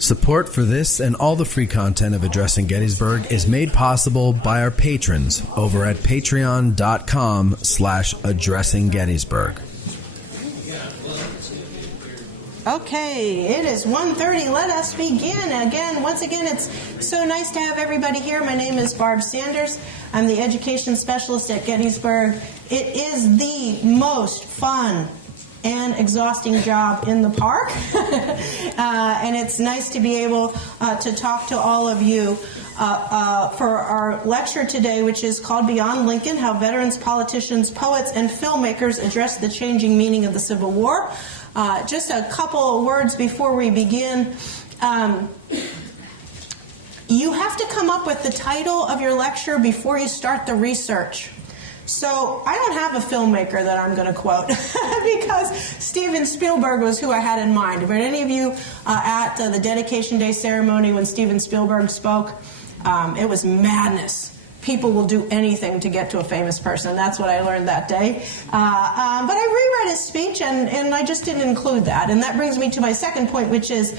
Support for this and all the free content of Addressing Gettysburg is made possible by our patrons over at patreon.com/addressinggettysburg. Okay, it is 1:30. Let us begin. Once again, it's so nice to have everybody here. My name is Barb Sanders. I'm the education specialist at Gettysburg. It is the most fun and exhausting job in the park. And it's nice to be able to talk to all of you for our lecture today, which is called Beyond Lincoln, How Veterans, Politicians, Poets, and Filmmakers Address the Changing Meaning of the Civil War. Just a couple of words before we begin. You have to come up with the title of your lecture before you start the research. So I don't have a filmmaker that I'm going to quote because Steven Spielberg was who I had in mind. Were any of you at the Dedication Day ceremony when Steven Spielberg spoke? It was madness. People will do anything to get to a famous person. That's what I learned that day. But I reread his speech, and I just didn't include that. And that brings me to my second point, which is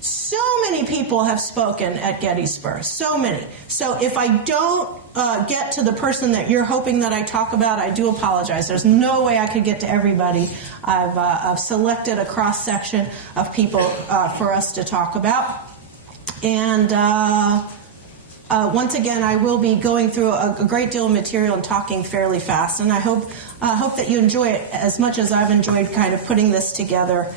so many people have spoken at Gettysburg. So many. So if I don't get to the person that you're hoping that I talk about, I do apologize. There's no way I could get to everybody. I've selected a cross-section of people for us to talk about. And once again, I will be going through a great deal of material and talking fairly fast. And I hope that you enjoy it as much as I've enjoyed kind of putting this together.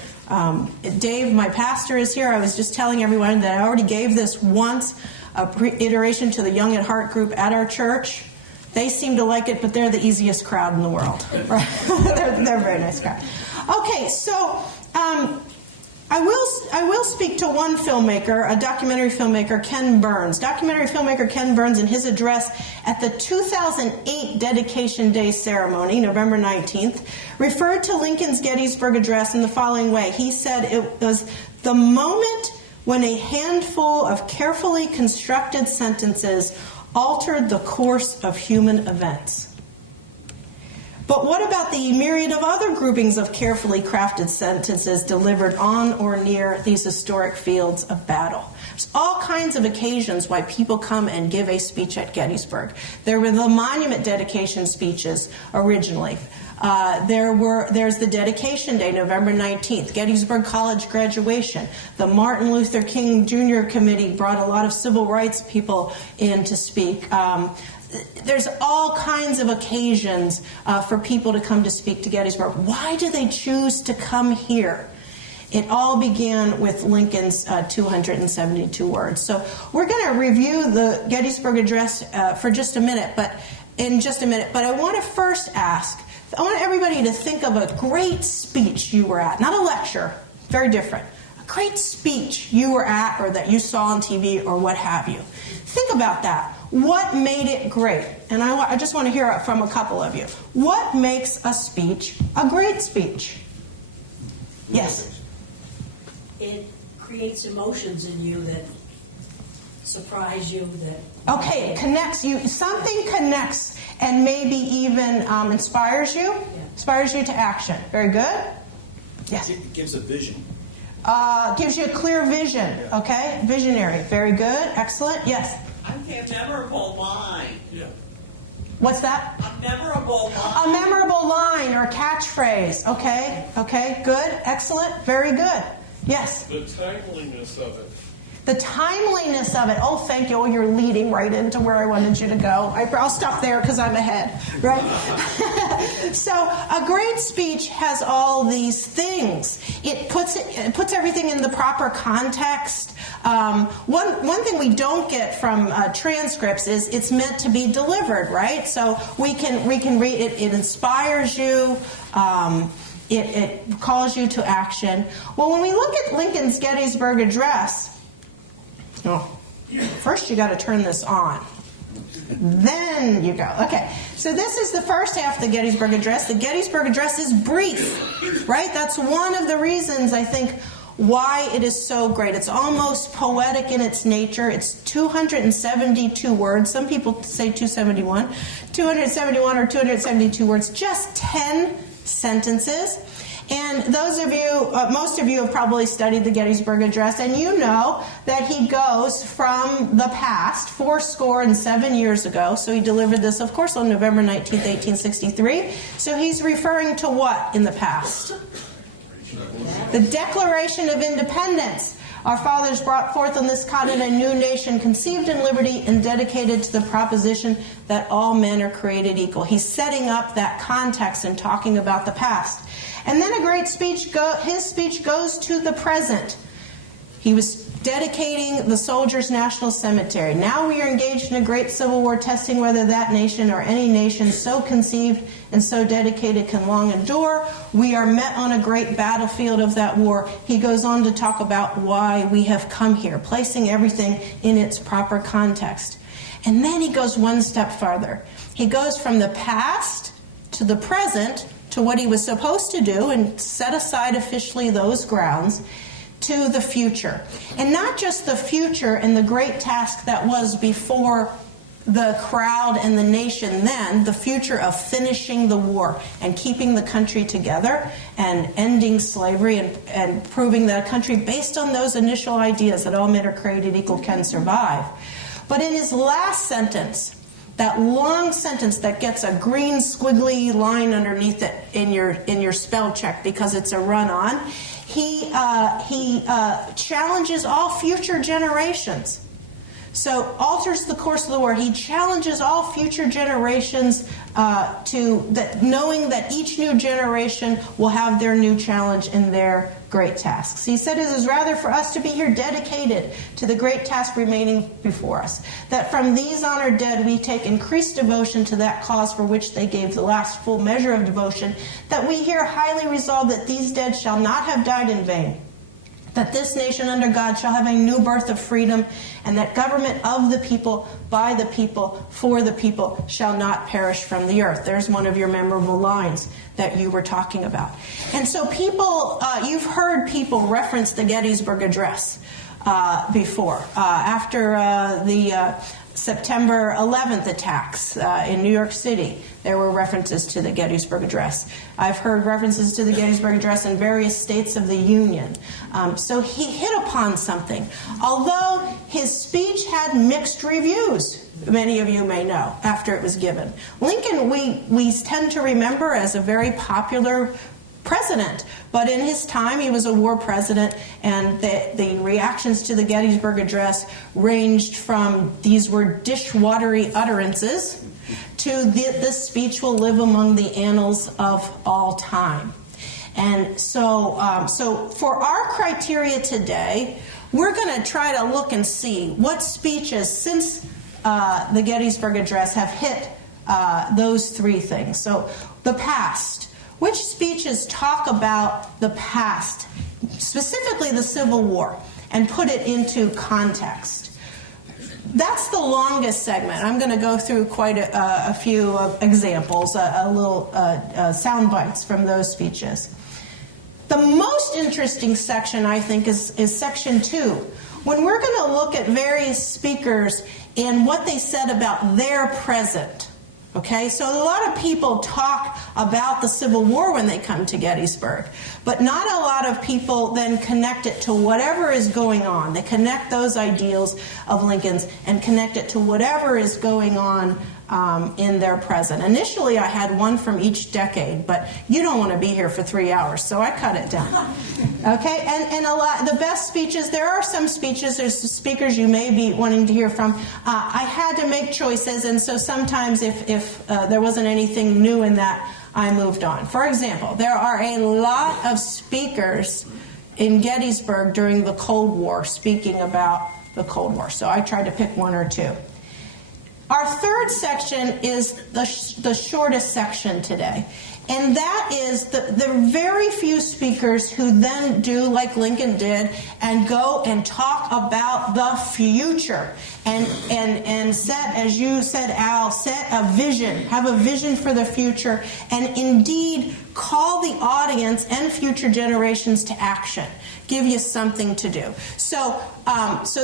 Dave, my pastor, is here. I was just telling everyone that I already gave this once, a iteration to the Young at Heart group at our church. They seem to like it, but they're the easiest crowd in the world. Right? they're a very nice crowd. Okay, so I will speak to one filmmaker, a documentary filmmaker, Ken Burns. Documentary filmmaker Ken Burns, in his address at the 2008 Dedication Day ceremony, November 19th, referred to Lincoln's Gettysburg Address in the following way. He said it was the moment when a handful of carefully constructed sentences altered the course of human events. But what about the myriad of other groupings of carefully crafted sentences delivered on or near these historic fields of battle? There's all kinds of occasions why people come and give a speech at Gettysburg. There were the monument dedication speeches originally. There's the Dedication Day, November 19th, Gettysburg College graduation. The Martin Luther King Jr. Committee brought a lot of civil rights people in to speak. There's all kinds of occasions for people to come to speak to Gettysburg. Why do they choose to come here? It all began with Lincoln's 272 words. So we're going to review the Gettysburg Address for just a minute, but I want to first ask, I want everybody to think of a great speech you were at, not a lecture, very different. A great speech you were at or that you saw on TV or what have you. Think about that. What made it great? And I just want to hear it from a couple of you. What makes a speech a great speech? Yes? It creates emotions in you that surprise you. Okay, it connects you. Something connects and maybe even inspires you. Yeah. Inspires you to action. Very good. Yes? It gives a vision. Gives you a clear vision. Yeah. Okay? Visionary. Very good. Excellent. Yes? A memorable line. Yeah. What's that? A memorable line. A memorable line or catchphrase. Okay. Okay. Good. Excellent. Very good. Yes? The timeliness of it. The timeliness of it. Oh, thank you. Oh, you're leading right into where I wanted you to go. I'll stop there because I'm ahead, right? So a great speech has all these things. It puts everything in the proper context. One thing we don't get from transcripts is it's meant to be delivered, right? So we can read it. It inspires you. It calls you to action. Well, when we look at Lincoln's Gettysburg Address, first you got to turn this on. Then you go. Okay, so this is the first half of the Gettysburg Address. The Gettysburg Address is brief, right? That's one of the reasons I think why it is so great. It's almost poetic in its nature. It's 272 words. Some people say 271. 271 or 272 words, just 10 sentences. And those of you, most of you have probably studied the Gettysburg Address, and you know that he goes from the past, 407 years ago. So he delivered this, of course, on November 19th, 1863. So he's referring to what in the past? The Declaration of Independence. Our fathers brought forth on this continent a new nation, conceived in liberty and dedicated to the proposition that all men are created equal. He's setting up that context and talking about the past. And then a great speech, his speech goes to the present. He was dedicating the Soldiers' National Cemetery. Now we are engaged in a great civil war, testing whether that nation or any nation so conceived and so dedicated can long endure. We are met on a great battlefield of that war. He goes on to talk about why we have come here, placing everything in its proper context. And then he goes one step farther. He goes from the past to the present, to what he was supposed to do and set aside officially those grounds, to the future. And not just the future and the great task that was before the crowd and the nation then, the future of finishing the war and keeping the country together and ending slavery and proving that a country based on those initial ideas that all men are created equal can survive. But in his last sentence, that long sentence that gets a green squiggly line underneath it in your spell check because it's a run-on, he challenges all future generations. So alters the course of the war. He challenges all future generations knowing that each new generation will have their new challenge and their great tasks. He said it is rather for us to be here dedicated to the great task remaining before us, that from these honored dead we take increased devotion to that cause for which they gave the last full measure of devotion, that we here highly resolve that these dead shall not have died in vain, that this nation under God shall have a new birth of freedom, and that government of the people, by the people, for the people, shall not perish from the earth. There's one of your memorable lines that you were talking about. And so people, you've heard people reference the Gettysburg Address before. After the September 11th attacks in New York City, there were references to the Gettysburg Address. I've heard references to the Gettysburg Address in various states of the Union. So he hit upon something. Although his speech had mixed reviews, many of you may know, after it was given. Lincoln, we tend to remember as a very popular president, but in his time he was a war president, and the reactions to the Gettysburg Address ranged from these were dishwatery utterances to this speech will live among the annals of all time. And so for our criteria today, we're going to try to look and see what speeches since the Gettysburg Address have hit those three things. So the past. Which speeches talk about the past, specifically the Civil War, and put it into context? That's the longest segment. I'm going to go through quite a few examples, a little sound bites from those speeches. The most interesting section, I think, is Section 2, when we're going to look at various speakers and what they said about their present. Okay, so a lot of people talk about the Civil War when they come to Gettysburg, but not a lot of people then connect it to whatever is going on. They connect those ideals of Lincoln's and connect it to whatever is going on in their present. Initially, I had one from each decade, but you don't want to be here for 3 hours, so I cut it down. Okay, and a lot, the best speeches, there are some speeches, there's speakers you may be wanting to hear from. I had to make choices, and so sometimes if there wasn't anything new in that, I moved on. For example, there are a lot of speakers in Gettysburg during the Cold War speaking about the Cold War, so I tried to pick one or two. Our third section is the shortest section today. And that is the very few speakers who then do like Lincoln did and go and talk about the future and set, as you said, Al, set a vision, have a vision for the future, and indeed call the audience and future generations to action. give you something to do. So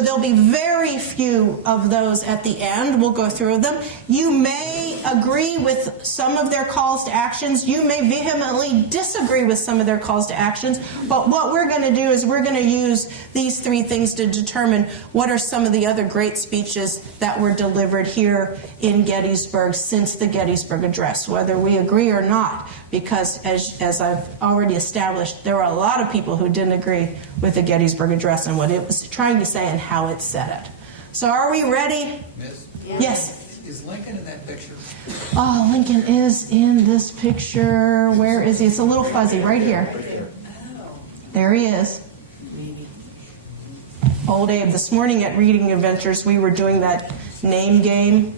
there'll be very few of those at the end. We'll go through them. You may agree with some of their calls to actions. You may vehemently disagree with some of their calls to actions. But what we're going to do is we're going to use these three things to determine what are some of the other great speeches that were delivered here in Gettysburg since the Gettysburg Address, whether we agree or not. Because as I've already established, there were a lot of people who didn't agree with the Gettysburg Address and what it was trying to say and how it said it. So are we ready? Miss? Yes. Is Lincoln in that picture? Oh, Lincoln is in this picture. Where is he? It's a little fuzzy. Right here. There he is. Old Abe. This morning at Reading Adventures, we were doing that name game.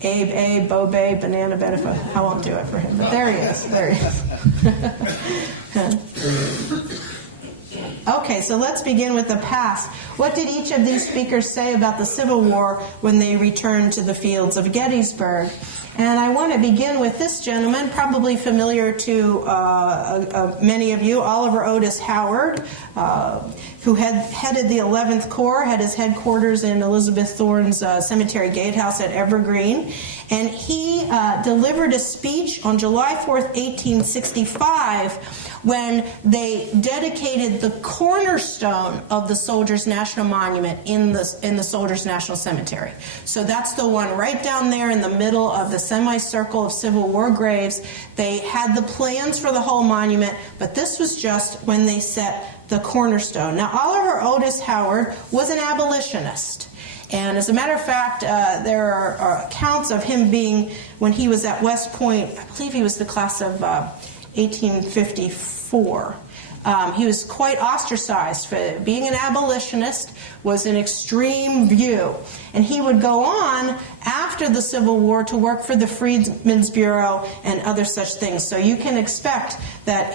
Abe, Bobe, Banana Benefit. I won't do it for him, but there he is. There he is. Okay, so let's begin with the past. What did each of these speakers say about the Civil War when they returned to the fields of Gettysburg? And I want to begin with this gentleman, probably familiar to many of you, Oliver Otis Howard, who had headed the 11th Corps, had his headquarters in Elizabeth Thorne's Cemetery Gatehouse at Evergreen. And he delivered a speech on July 4th, 1865, when they dedicated the cornerstone of the Soldiers' National Monument in the Soldiers' National Cemetery. So that's the one right down there in the middle of the semicircle of Civil War graves. They had the plans for the whole monument, but this was just when they set the cornerstone. Now, Oliver Otis Howard was an abolitionist. And as a matter of fact, there are accounts of him being, when he was at West Point, I believe he was the class of 1854. He was quite ostracized. For being an abolitionist was an extreme view. And he would go on after the Civil War to work for the Freedmen's Bureau and other such things. So you can expect that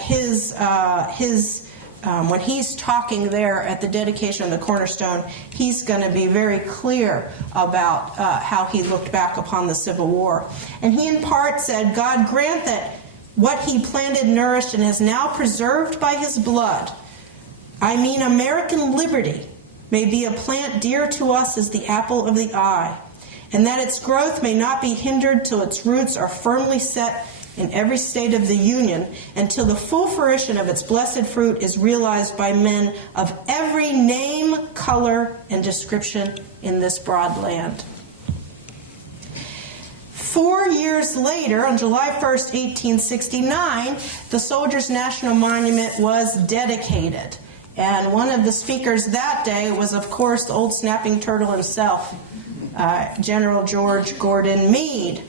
when he's talking there at the dedication of the cornerstone, he's going to be very clear about how he looked back upon the Civil War. And he in part said, God grant that what he planted, nourished, and has now preserved by his blood, I mean American liberty, may be a plant dear to us as the apple of the eye, and that its growth may not be hindered till its roots are firmly set in every state of the Union, until the full fruition of its blessed fruit is realized by men of every name, color, and description in this broad land. 4 years later, on July 1st, 1869, the Soldiers' National Monument was dedicated. And one of the speakers that day was, of course, the old snapping turtle himself, General George Gordon Meade.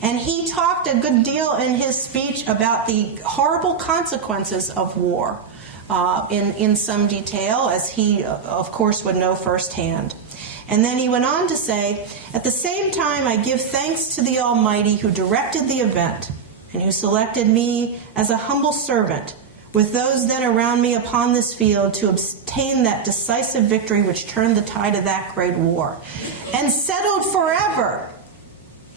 And he talked a good deal in his speech about the horrible consequences of war in some detail, as he, of course, would know firsthand. And then he went on to say, at the same time, I give thanks to the Almighty who directed the event and who selected me as a humble servant with those then around me upon this field to obtain that decisive victory which turned the tide of that great war and settled forever.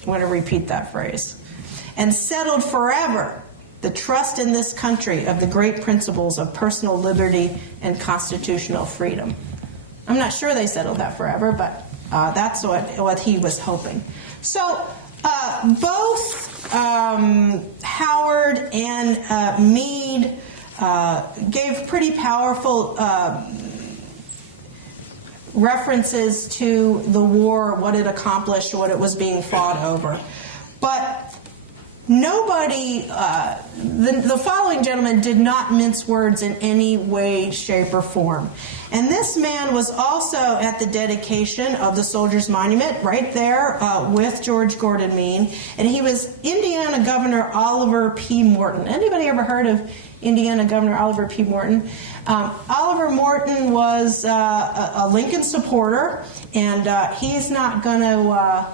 I want to repeat that phrase. And settled forever the trust in this country of the great principles of personal liberty and constitutional freedom. I'm not sure they settled that forever, but that's what he was hoping. So both Howard and Meade gave pretty powerful references to the war, what it accomplished, what it was being fought over. But nobody, the following gentleman did not mince words in any way, shape, or form. And this man was also at the dedication of the Soldiers' Monument, right there with George Gordon Meade. And he was Indiana Governor Oliver P. Morton. Anybody ever heard of Indiana Governor Oliver P. Morton? Oliver Morton was a Lincoln supporter, and he's not going to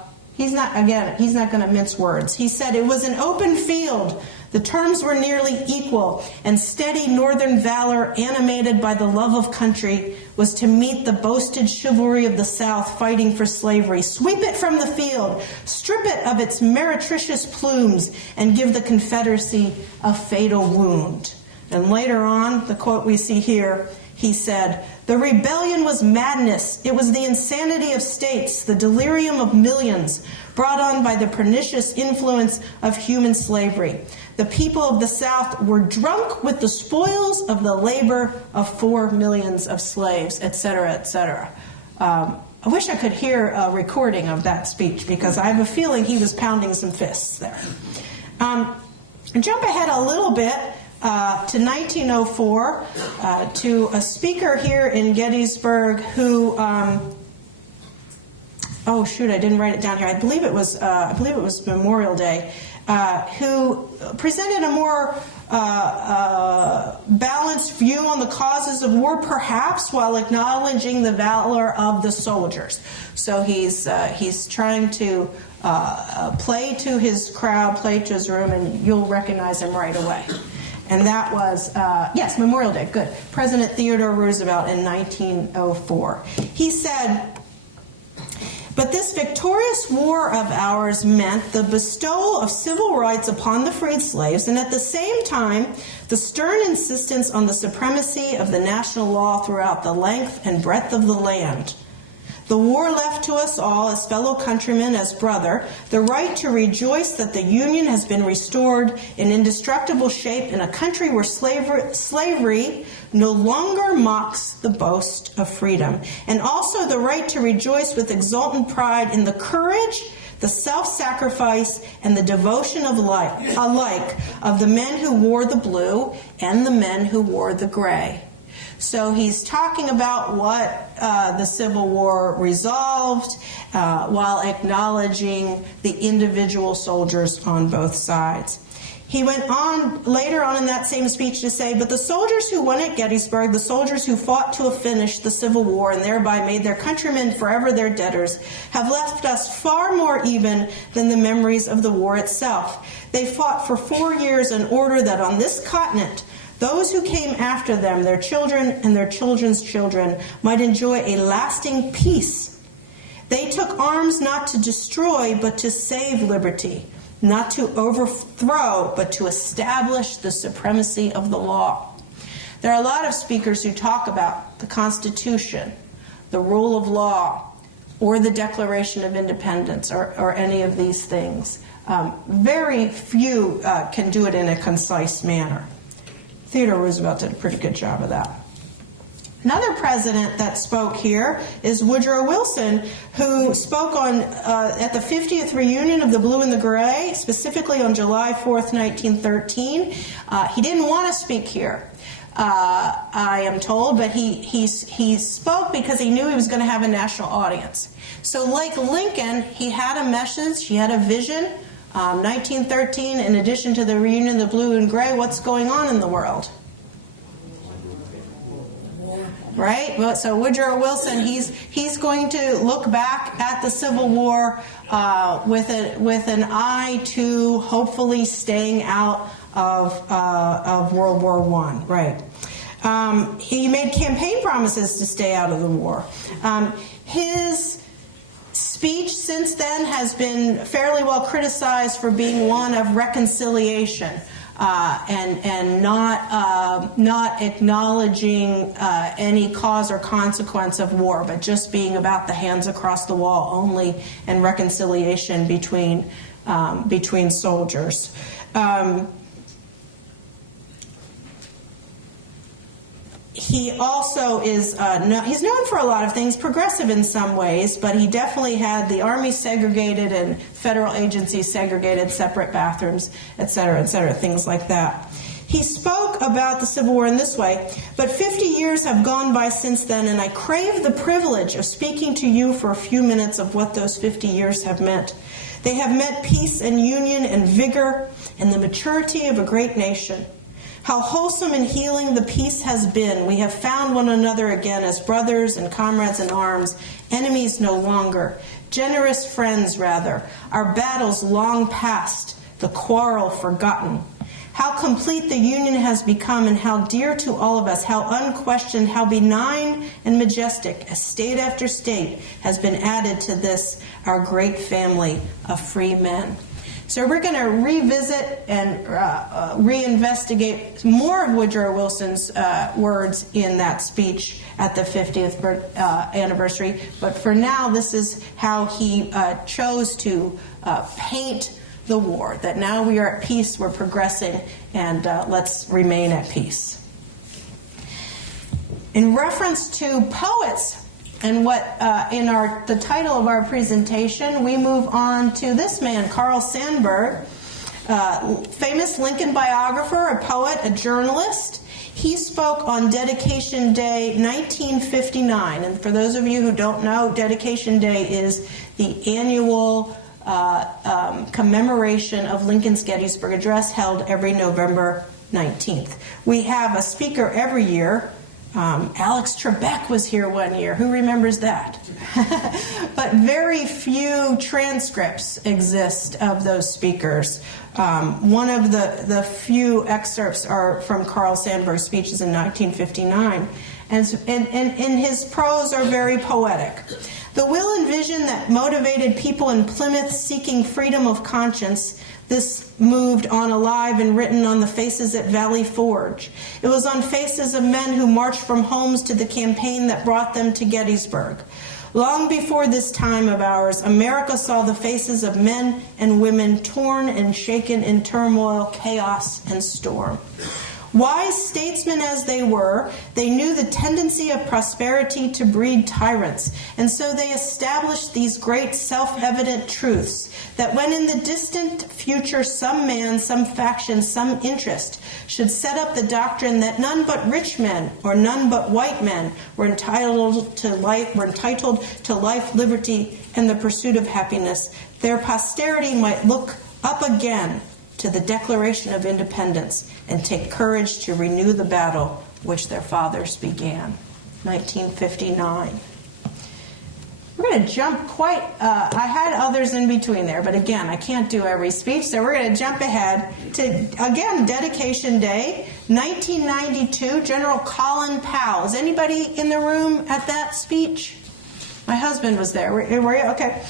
mince words. He said it was an open field. The terms were nearly equal, and steady northern valor, animated by the love of country, was to meet the boasted chivalry of the South fighting for slavery. Sweep it from the field, strip it of its meretricious plumes, and give the Confederacy a fatal wound. And later on, the quote we see here, he said, "The rebellion was madness. It was the insanity of states, the delirium of millions, brought on by the pernicious influence of human slavery. The people of the South were drunk with the spoils of the labor of 4 millions of slaves," etc., etc. I wish I could hear a recording of that speech, because I have a feeling he was pounding some fists there. Jump ahead a little bit to 1904, to a speaker here in Gettysburg who, oh shoot, I didn't write it down here. I believe it was Memorial Day, who presented a more balanced view on the causes of war, perhaps while acknowledging the valor of the soldiers. So he's trying to play to his crowd, play to his room, and you'll recognize him right away. And that was, yes, Memorial Day, good. President Theodore Roosevelt in 1904. He said, "But this victorious war of ours meant the bestowal of civil rights upon the freed slaves, and at the same time, the stern insistence on the supremacy of the national law throughout the length and breadth of the land. The war left to us all, as fellow countrymen, as brother, the right to rejoice that the Union has been restored in indestructible shape in a country where slavery no longer mocks the boast of freedom, and also the right to rejoice with exultant pride in the courage, the self-sacrifice, and the devotion of alike of the men who wore the blue and the men who wore the gray." So he's talking about what the Civil War resolved, while acknowledging the individual soldiers on both sides. He went on later on in that same speech to say, "But the soldiers who won at Gettysburg, the soldiers who fought to a finish the Civil War and thereby made their countrymen forever their debtors, have left us far more even than the memories of the war itself. They fought for 4 years in order that on this continent, those who came after them, their children and their children's children, might enjoy a lasting peace. They took arms not to destroy, but to save liberty, not to overthrow, but to establish the supremacy of the law." There are a lot of speakers who talk about the Constitution, the rule of law, or the Declaration of Independence, or any of these things. Very few can do it in a concise manner. Theodore Roosevelt did a pretty good job of that. Another president that spoke here is Woodrow Wilson, who spoke on at the 50th reunion of the Blue and the Gray, specifically on July 4th, 1913. He didn't want to speak here, I am told, but he spoke because he knew he was going to have a national audience. So like Lincoln, he had a message, he had a vision. 1913, in addition to the reunion of the Blue and Gray, what's going on in the world? Right? So Woodrow Wilson, he's going to look back at the Civil War with an eye to hopefully staying out of World War I. Right? He made campaign promises to stay out of the war. His speech since then has been fairly well criticized for being one of reconciliation and not acknowledging any cause or consequence of war, but just being about the hands across the wall only, and reconciliation between soldiers. He also is, he's known for a lot of things, progressive in some ways, but he definitely had the Army segregated and federal agencies segregated, separate bathrooms, et cetera, things like that. He spoke about the Civil War in this way: "But 50 years have gone by since then, and I crave the privilege of speaking to you for a few minutes of what those 50 years have meant. They have meant peace and union and vigor and the maturity of a great nation. How wholesome and healing the peace has been. We have found one another again as brothers and comrades in arms, enemies no longer, generous friends rather, our battles long past, the quarrel forgotten. How complete the union has become, and how dear to all of us, how unquestioned, how benign and majestic, as state after state has been added to this, our great family of free men." So we're going to revisit and reinvestigate more of Woodrow Wilson's words in that speech at the 50th anniversary. But for now, this is how he chose to paint the war, that now we are at peace, we're progressing, and let's remain at peace. In reference to poets, and what in the title of our presentation, we move on to this man, Carl Sandburg, famous Lincoln biographer, a poet, a journalist. He spoke on Dedication Day 1959. And for those of you who don't know, Dedication Day is the annual commemoration of Lincoln's Gettysburg Address held every November 19th. We have a speaker every year. Alex Trebek was here one year. Who remembers that? But very few transcripts exist of those speakers. One of the few excerpts are from Carl Sandburg's speeches in 1959. And his prose are very poetic. The will and vision that motivated people in Plymouth seeking freedom of conscience, this moved on alive and written on the faces at Valley Forge. It was on faces of men who marched from homes to the campaign that brought them to Gettysburg. Long before this time of ours, America saw the faces of men and women torn and shaken in turmoil, chaos, and storm. Wise statesmen as they were, they knew the tendency of prosperity to breed tyrants, and so they established these great self-evident truths that when in the distant future some man, some faction, some interest should set up the doctrine that none but rich men or none but white men were entitled to life, liberty, and the pursuit of happiness, their posterity might look up again to the Declaration of Independence and take courage to renew the battle which their fathers began. 1959. We're going to jump I had others in between there, but again, I can't do every speech, so we're going to jump ahead to, again, Dedication Day, 1992, General Colin Powell. Is anybody in the room at that speech? My husband was there. Were you? Okay.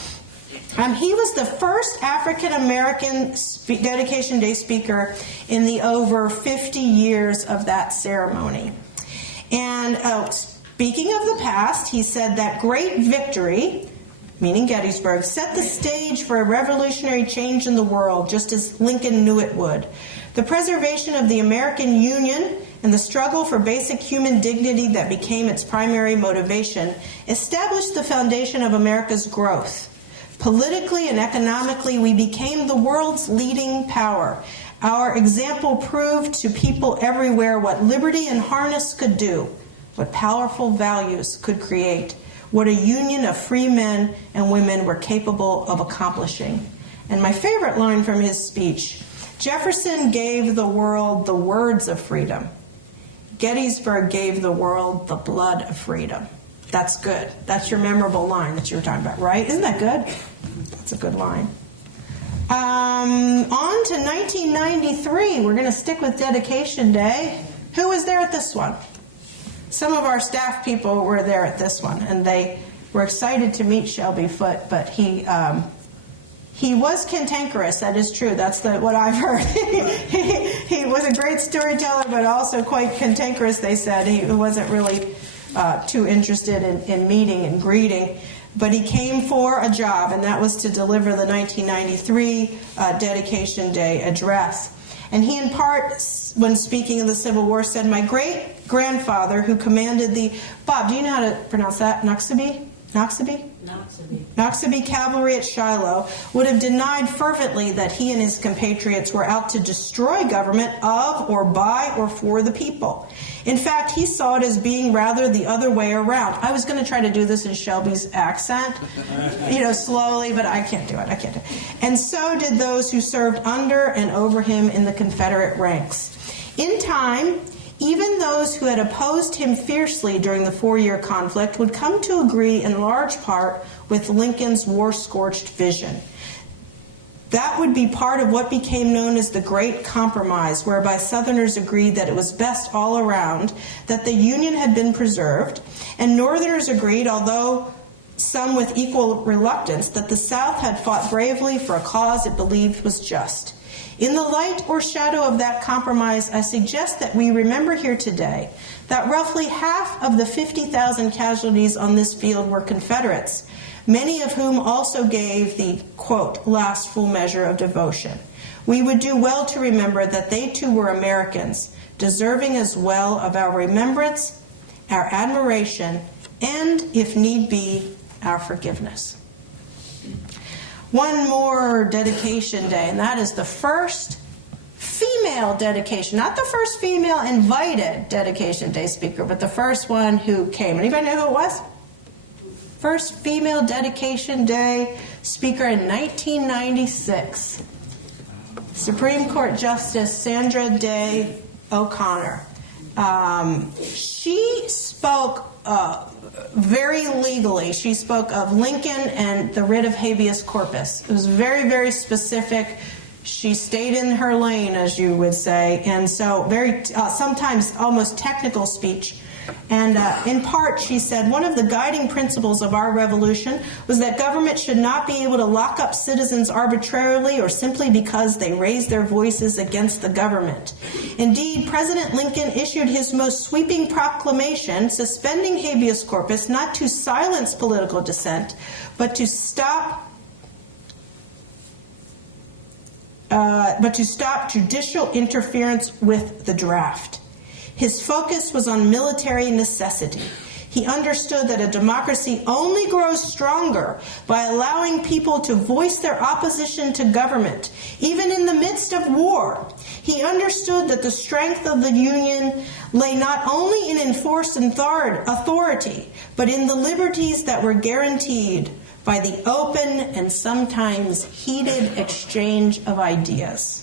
He was the first African-American Dedication Day speaker in the over 50 years of that ceremony. And speaking of the past, he said that great victory, meaning Gettysburg, set the stage for a revolutionary change in the world, just as Lincoln knew it would. The preservation of the American Union and the struggle for basic human dignity that became its primary motivation established the foundation of America's growth. Politically and economically, we became the world's leading power. Our example proved to people everywhere what liberty and harness could do, what powerful values could create, what a union of free men and women were capable of accomplishing. And my favorite line from his speech, Jefferson gave the world the words of freedom. Gettysburg gave the world the blood of freedom. That's good. That's your memorable line that you were talking about, right? Isn't that good? That's a good line. On to 1993. We're going to stick with Dedication Day. Who was there at this one? Some of our staff people were there at this one, and they were excited to meet Shelby Foote, but he was cantankerous. That is true. That's what I've heard. He was a great storyteller, but also quite cantankerous, they said. He wasn't really too interested in meeting and greeting. But he came for a job, and that was to deliver the 1993 Dedication Day address. And he, in part, when speaking of the Civil War, said, my great-grandfather, who commanded the... Bob, do you know how to pronounce that? Noxubee cavalry at Shiloh, would have denied fervently that he and his compatriots were out to destroy government of or by or for the people. In fact, he saw it as being rather the other way around. I was going to try to do this in Shelby's accent, slowly, but I can't do it. And so did those who served under and over him in the Confederate ranks. In time, even those who had opposed him fiercely during the 4-year conflict would come to agree in large part with Lincoln's war-scorched vision. That would be part of what became known as the Great Compromise, whereby Southerners agreed that it was best all around, that the Union had been preserved, and Northerners agreed, although some with equal reluctance, that the South had fought bravely for a cause it believed was just. In the light or shadow of that compromise, I suggest that we remember here today that roughly half of the 50,000 casualties on this field were Confederates, many of whom also gave the, quote, last full measure of devotion. We would do well to remember that they too were Americans, deserving as well of our remembrance, our admiration, and, if need be, our forgiveness. One more dedication day, and that is the first female dedication, not the first female invited dedication day speaker, but the first one who came. Anybody know who it was? First female dedication day speaker in 1996. Supreme Court Justice Sandra Day OConnor. She spoke very legally. She spoke of Lincoln and the writ of habeas corpus. It was very, very specific. She stayed in her lane, as you would say, and so very sometimes almost technical speech. And in part, she said, one of the guiding principles of our revolution was that government should not be able to lock up citizens arbitrarily or simply because they raised their voices against the government. Indeed, President Lincoln issued his most sweeping proclamation suspending habeas corpus not to silence political dissent, but to stop judicial interference with the draft. His focus was on military necessity. He understood that a democracy only grows stronger by allowing people to voice their opposition to government, even in the midst of war. He understood that the strength of the Union lay not only in enforced authority, but in the liberties that were guaranteed by the open and sometimes heated exchange of ideas.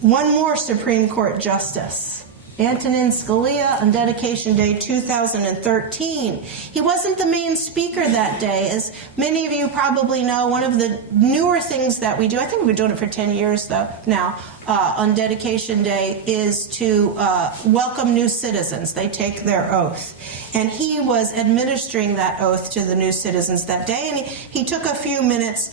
One more Supreme Court Justice, Antonin Scalia, on Dedication Day 2013. He wasn't the main speaker that day. As many of you probably know, one of the newer things that we do, I think we've been doing it for 10 years though now, on Dedication Day, is to welcome new citizens. They take their oath. And he was administering that oath to the new citizens that day, and he took a few minutes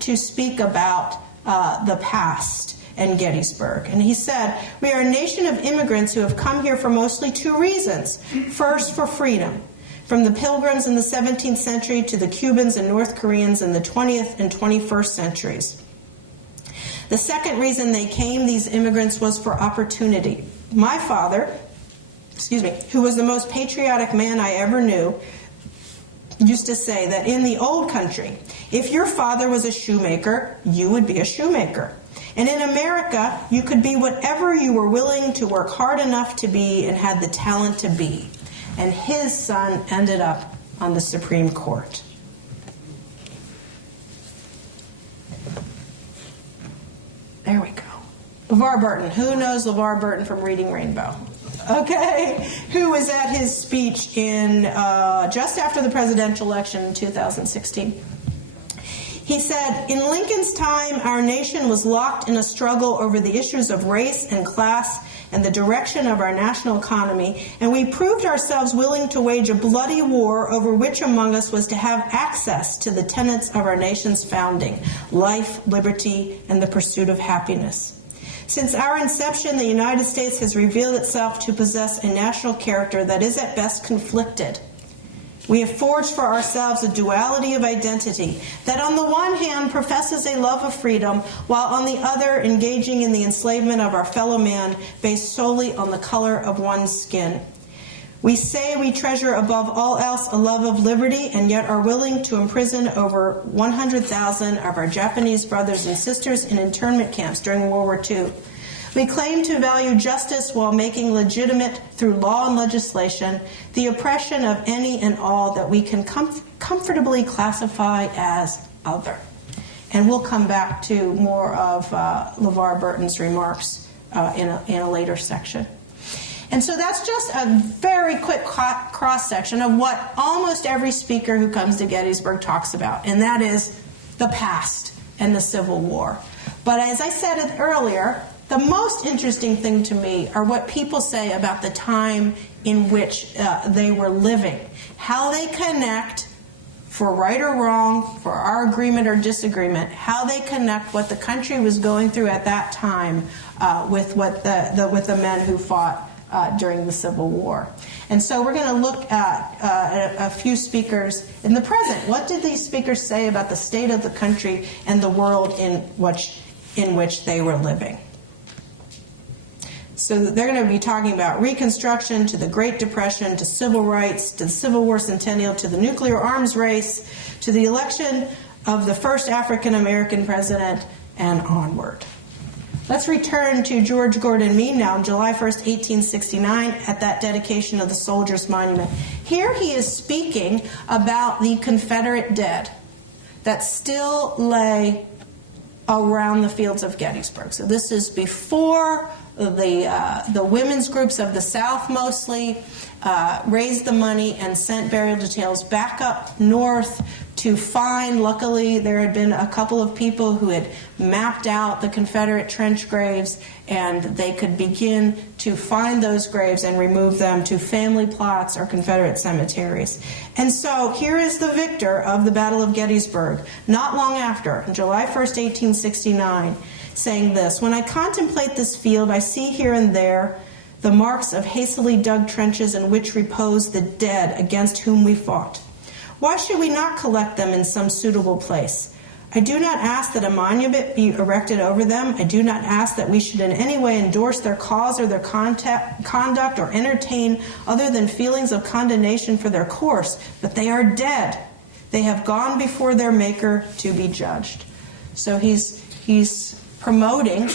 to speak about the past and Gettysburg. And he said, we are a nation of immigrants who have come here for mostly two reasons. First, for freedom. From the Pilgrims in the 17th century to the Cubans and North Koreans in the 20th and 21st centuries. The second reason they came, these immigrants, was for opportunity. My father, who was the most patriotic man I ever knew, used to say that in the old country, if your father was a shoemaker, you would be a shoemaker. And in America, you could be whatever you were willing to work hard enough to be and had the talent to be. And his son ended up on the Supreme Court. There we go. Levar Burton. Who knows Levar Burton from Reading Rainbow? Okay. Who was at his speech in just after the presidential election in 2016. He said, in Lincoln's time, our nation was locked in a struggle over the issues of race and class and the direction of our national economy, and we proved ourselves willing to wage a bloody war over which among us was to have access to the tenets of our nation's founding, life, liberty, and the pursuit of happiness. Since our inception, the United States has revealed itself to possess a national character that is at best conflicted. We have forged for ourselves a duality of identity that on the one hand professes a love of freedom, while on the other engaging in the enslavement of our fellow man based solely on the color of one's skin. We say we treasure above all else a love of liberty, and yet are willing to imprison over 100,000 of our Japanese brothers and sisters in internment camps during World War II. We claim to value justice while making legitimate, through law and legislation, the oppression of any and all that we can comfortably classify as other. And we'll come back to more of Levar Burton's remarks in a later section. And so that's just a very quick cross-section of what almost every speaker who comes to Gettysburg talks about, and that is the past and the Civil War. But as I said it earlier, the most interesting thing to me are what people say about the time in which they were living, how they connect, for right or wrong, for our agreement or disagreement, how they connect what the country was going through at that time with what with the men who fought during the Civil War. And so we're going to look at a few speakers in the present. What did these speakers say about the state of the country and the world in which they were living? So they're going to be talking about Reconstruction, to the Great Depression, to civil rights, to the Civil War centennial, to the nuclear arms race, to the election of the first African American president, and onward. Let's return to George Gordon Meade now, July 1st, 1869, at that dedication of the Soldiers' Monument. Here he is speaking about the Confederate dead that still lay around the fields of Gettysburg. So this is before the women's groups of the South mostly raised the money and sent burial details back up north to find. Luckily, there had been a couple of people who had mapped out the Confederate trench graves, and they could begin to find those graves and remove them to family plots or Confederate cemeteries. And so here is the victor of the Battle of Gettysburg, not long after, on July 1st, 1869, saying this: "When I contemplate this field, I see here and there the marks of hastily dug trenches in which repose the dead against whom we fought. Why should we not collect them in some suitable place? I do not ask that a monument be erected over them. I do not ask that we should in any way endorse their cause or their conduct or entertain other than feelings of condemnation for their course, but they are dead. They have gone before their Maker to be judged." So he's promoting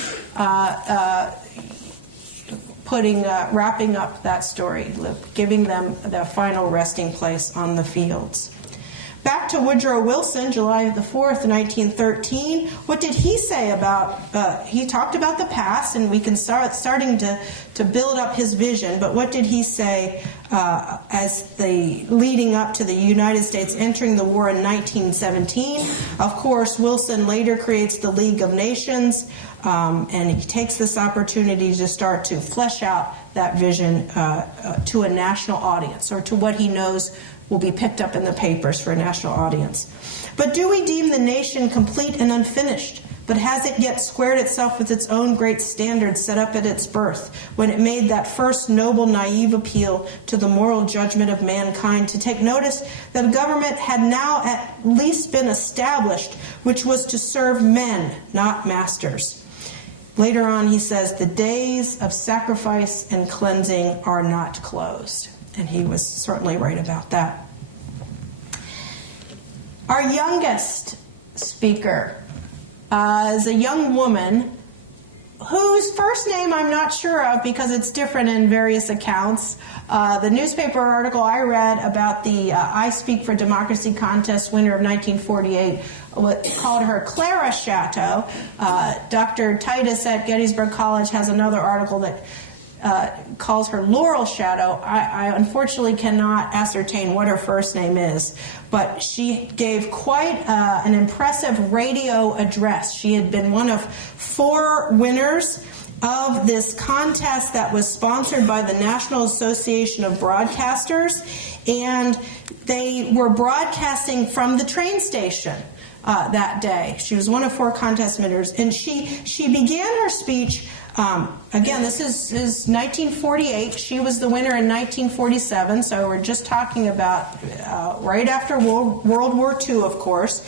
wrapping up that story, giving them the final resting place on the fields. Back to Woodrow Wilson, July the 4th, 1913. What did he say about, he talked about the past, and we can starting to build up his vision, but what did he say as the leading up to the United States entering the war in 1917? Of course, Wilson later creates the League of Nations, and he takes this opportunity to start to flesh out that vision to a national audience, or to what he knows will be picked up in the papers for a national audience. "But do we deem the nation complete and unfinished? But has it yet squared itself with its own great standards set up at its birth, when it made that first noble, naive appeal to the moral judgment of mankind, to take notice that a government had now at least been established, which was to serve men, not masters?" Later on, he says, "The days of sacrifice and cleansing are not closed." And he was certainly right about that. Our youngest speaker is a young woman whose first name I'm not sure of because it's different in various accounts. The newspaper article I read about the I Speak for Democracy contest winner of 1948 called her Clara Chateau. Dr. Titus at Gettysburg College has another article that calls her Laurel Shadow. I unfortunately cannot ascertain what her first name is, but she gave quite an impressive radio address. She had been one of 4 winners of this contest that was sponsored by the National Association of Broadcasters, and they were broadcasting from the train station that day. She was one of 4 contest winners, and she began her speech. Again, this is 1948. She was the winner in 1947, so we're just talking about right after World War II, of course.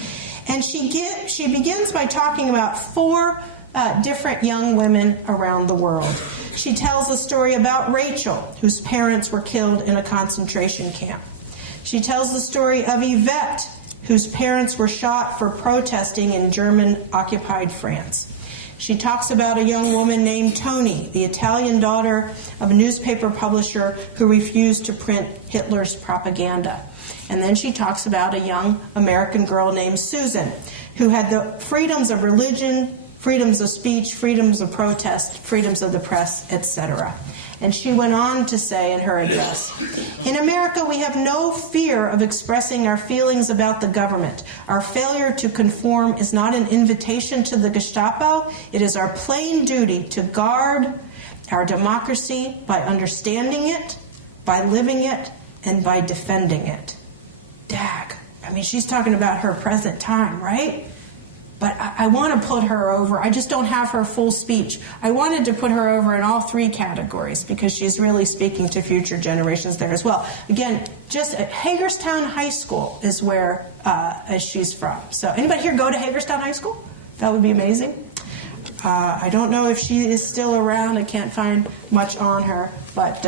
And she begins by talking about 4 different young women around the world. She tells a story about Rachel, whose parents were killed in a concentration camp. She tells the story of Yvette, whose parents were shot for protesting in German-occupied France. She talks about a young woman named Toni, the Italian daughter of a newspaper publisher who refused to print Hitler's propaganda. And then she talks about a young American girl named Susan, who had the freedoms of religion, freedoms of speech, freedoms of protest, freedoms of the press, etc. And she went on to say in her address, "In America, we have no fear of expressing our feelings about the government. Our failure to conform is not an invitation to the Gestapo. It is our plain duty to guard our democracy by understanding it, by living it, and by defending it." Dag. I mean, she's talking about her present time, right? But I want to put her over. I just don't have her full speech. I wanted to put her over in all three categories because she's really speaking to future generations there as well. Again, just at Hagerstown High School is where she's from. So anybody here go to Hagerstown High School? That would be amazing. I don't know if she is still around. I can't find much on her. But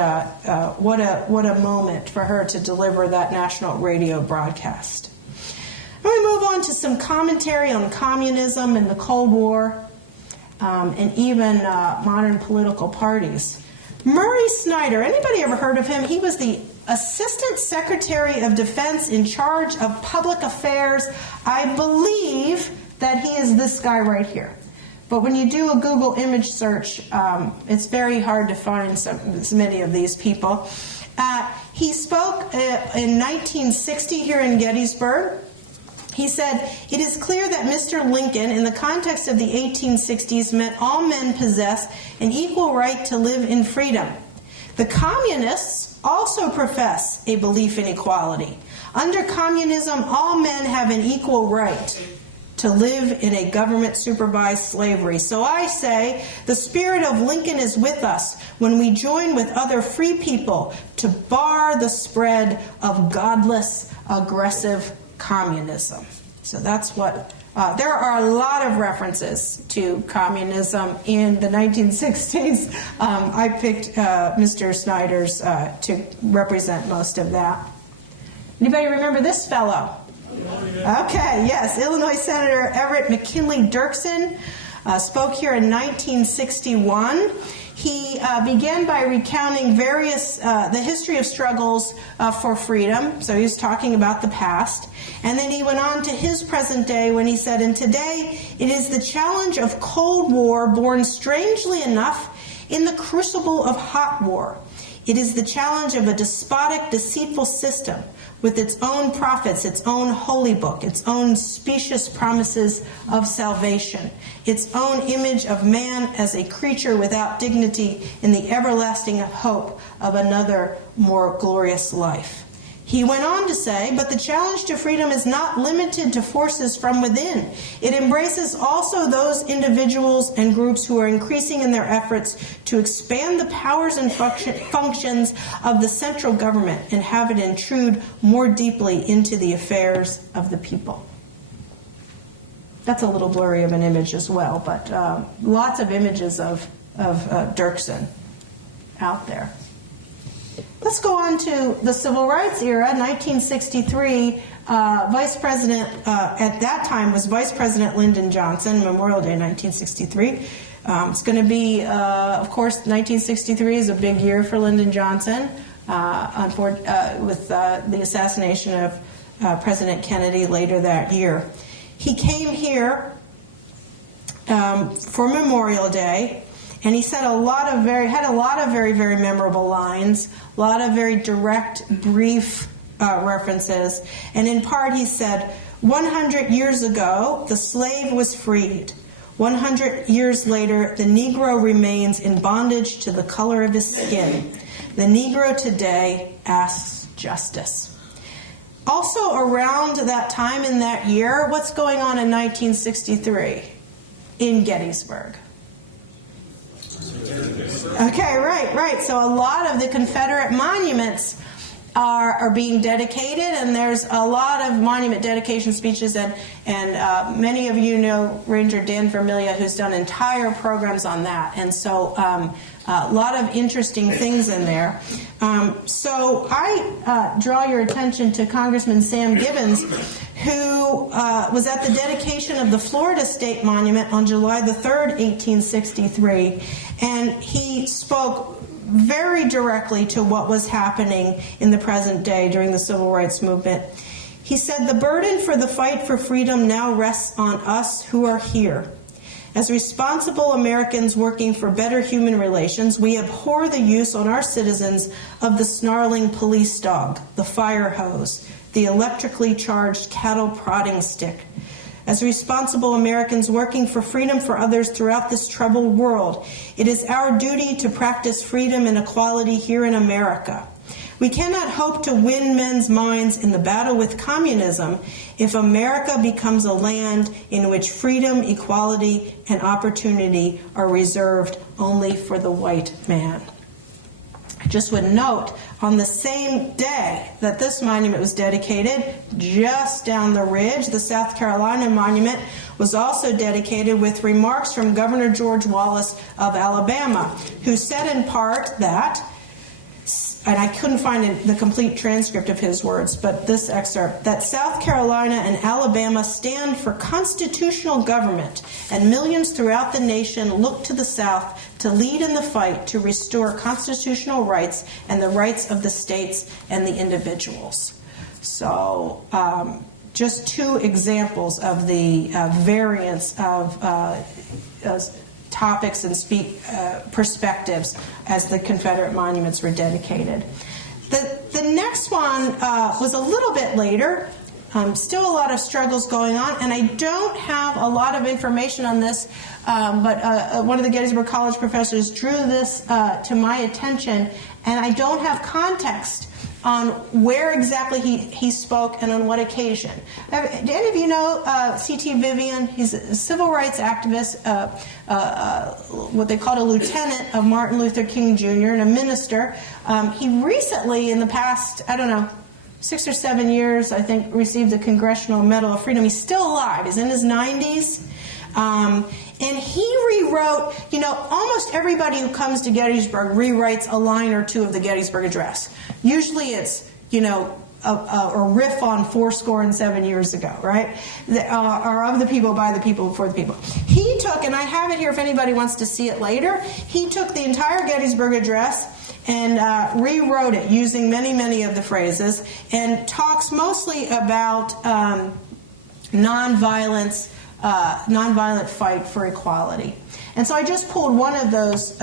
what a moment for her to deliver that national radio broadcast. I'm going to move on to some commentary on communism and the Cold War, and even modern political parties. Murray Snyder, anybody ever heard of him? He was the Assistant Secretary of Defense in charge of public affairs. I believe that he is this guy right here. But when you do a Google image search, it's very hard to find so many of these people. He spoke in 1960 here in Gettysburg. He said, "It is clear that Mr. Lincoln, in the context of the 1860s, meant all men possess an equal right to live in freedom. The communists also profess a belief in equality. Under communism, all men have an equal right to live in a government-supervised slavery. So I say, the spirit of Lincoln is with us when we join with other free people to bar the spread of godless, aggressive communism." So that's what, there are a lot of references to communism in the 1960s. I picked Mr. Snyder's to represent most of that. Anybody remember this fellow? Okay, yes, Illinois Senator Everett McKinley Dirksen spoke here in 1961. He began by recounting the history of struggles for freedom. So he was talking about the past. And then he went on to his present day when he said, "And today it is the challenge of Cold War born strangely enough in the crucible of hot war. It is the challenge of a despotic, deceitful system with its own prophets, its own holy book, its own specious promises of salvation, its own image of man as a creature without dignity in the everlasting hope of another more glorious life." He went on to say, "But the challenge to freedom is not limited to forces from within. It embraces also those individuals and groups who are increasing in their efforts to expand the powers and functions of the central government and have it intrude more deeply into the affairs of the people." That's a little blurry of an image as well, but lots of images of Dirksen out there. Let's go on to the Civil Rights era, 1963. Vice President at that time was Vice President Lyndon Johnson, Memorial Day 1963. It's going to be, of course, 1963 is a big year for Lyndon Johnson with the assassination of President Kennedy later that year. He came here for Memorial Day. And he said had a lot of very, very memorable lines, a lot of very direct, brief references. And in part he said, 100 years ago, the slave was freed. 100 years later, the Negro remains in bondage to the color of his skin. The Negro today asks justice. Also around that time in that year, what's going on in 1963 in Gettysburg? Okay, right. So a lot of the Confederate monuments are being dedicated, and there's a lot of monument dedication speeches, and many of you know Ranger Dan Vermiglia, who's done entire programs on that, and so a lot of interesting things in there. So I draw your attention to Congressman Sam Gibbons, who was at the dedication of the Florida State Monument on July the 3rd, 1863, and he spoke very directly to what was happening in the present day during the Civil Rights Movement. He said, "The burden for the fight for freedom now rests on us who are here. As responsible Americans working for better human relations, we abhor the use on our citizens of the snarling police dog, the fire hose, the electrically charged cattle prodding stick. As responsible Americans working for freedom for others throughout this troubled world, it is our duty to practice freedom and equality here in America. We cannot hope to win men's minds in the battle with communism if America becomes a land in which freedom, equality, and opportunity are reserved only for the white man. I just would note, on the same day that this monument was dedicated, just down the ridge, the South Carolina monument was also dedicated with remarks from Governor George Wallace of Alabama, who said in part that, and I couldn't find the complete transcript of his words, but this excerpt, that South Carolina and Alabama stand for constitutional government, and millions throughout the nation look to the South to lead in the fight to restore constitutional rights and the rights of the states and the individuals. So just two examples of the variance of topics and perspectives as the Confederate monuments were dedicated. The next one was a little bit later. Still a lot of struggles going on, and I don't have a lot of information on this, but one of the Gettysburg College professors drew this to my attention, and I don't have context on where exactly he spoke and on what occasion. Do any of you know C.T. Vivian? He's a civil rights activist, what they called a lieutenant of Martin Luther King Jr. and a minister. He recently, in the past, 6 or 7 years, I think, received the Congressional Medal of Freedom. He's still alive. He's in his 90s. And he rewrote, almost everybody who comes to Gettysburg rewrites a line or two of the Gettysburg Address. Usually it's, a riff on 7 years ago, right? Or of the people, by the people, for the people. He took, and I have it here if anybody wants to see it later, he took the entire Gettysburg Address and rewrote it using many, many of the phrases, and talks mostly about nonviolent fight for equality. And so I just pulled one of those.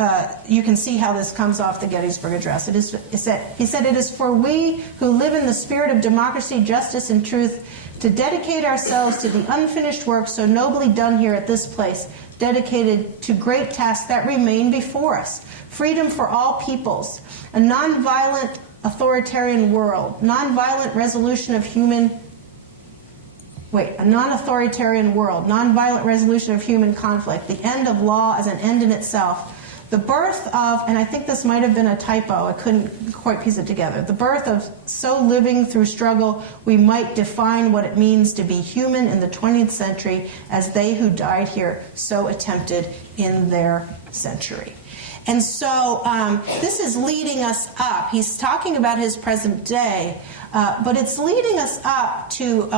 You can see how this comes off the Gettysburg Address. He said, "It is for we who live in the spirit of democracy, justice, and truth to dedicate ourselves to the unfinished work so nobly done here at this place, dedicated to great tasks that remain before us. Freedom for all peoples, a nonviolent authoritarian world, nonviolent resolution of human a non-authoritarian world, nonviolent resolution of human conflict, the end of law as an end in itself, the birth of," and I think this might have been a typo, I couldn't quite piece it together, "the birth of so living through struggle we might define what it means to be human in the 20th century as they who died here so attempted in their century." And so this is leading us up. He's talking about his present day, but it's leading us up to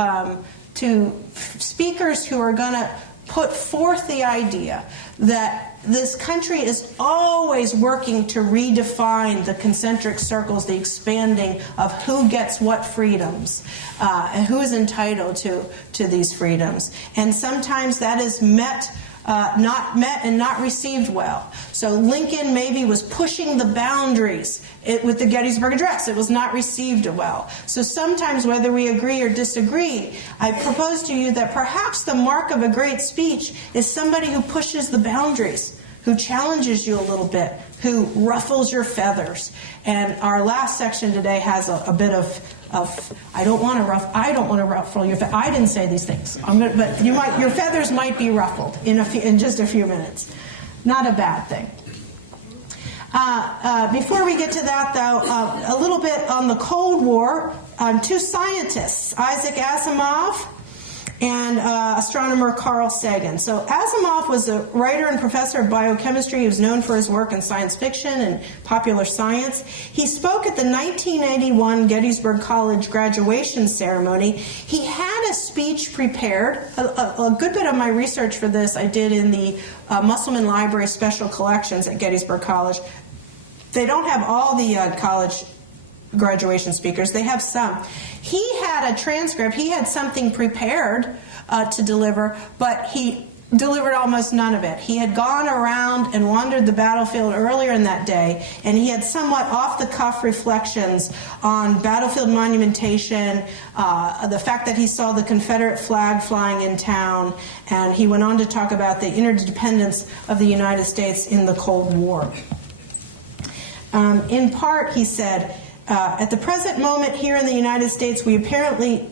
speakers who are going to put forth the idea that this country is always working to redefine the concentric circles, the expanding of who gets what freedoms and who is entitled to these freedoms. And sometimes that is not met and not received well. So Lincoln maybe was pushing the boundaries with the Gettysburg Address. It was not received well. So sometimes, whether we agree or disagree, I propose to you that perhaps the mark of a great speech is somebody who pushes the boundaries, who challenges you a little bit, who ruffles your feathers. And our last section today has a bit of I don't want to ruffle your feathers. I didn't say these things, but your feathers might be ruffled in just a few minutes. Not a bad thing. Before we get to that, though, a little bit on the Cold War. Two scientists, Isaac Asimov and astronomer Carl Sagan. So Asimov was a writer and professor of biochemistry. He was known for his work in science fiction and popular science. He spoke at the 1981 Gettysburg College graduation ceremony. He had a speech prepared. A good bit of my research for this I did in the Musselman Library Special Collections at Gettysburg College. They don't have all the college graduation speakers. They have some. He had a transcript. He had something prepared to deliver, but he delivered almost none of it. He had gone around and wandered the battlefield earlier in that day, and he had somewhat off-the-cuff reflections on battlefield monumentation, the fact that he saw the Confederate flag flying in town, and he went on to talk about the interdependence of the United States in the Cold War. In part, he said, at the present moment here in the United States, we apparently...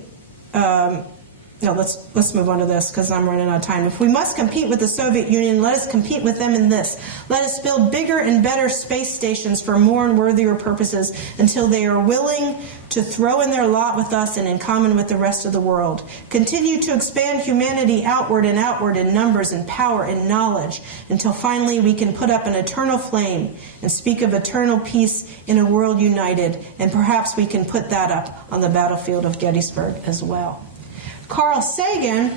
No, let's move on to this because I'm running out of time. If we must compete with the Soviet Union, let us compete with them in this. Let us build bigger and better space stations for more and worthier purposes until they are willing to throw in their lot with us and in common with the rest of the world. Continue to expand humanity outward and outward in numbers and power and knowledge until finally we can put up an eternal flame and speak of eternal peace in a world united, and perhaps we can put that up on the battlefield of Gettysburg as well. Carl Sagan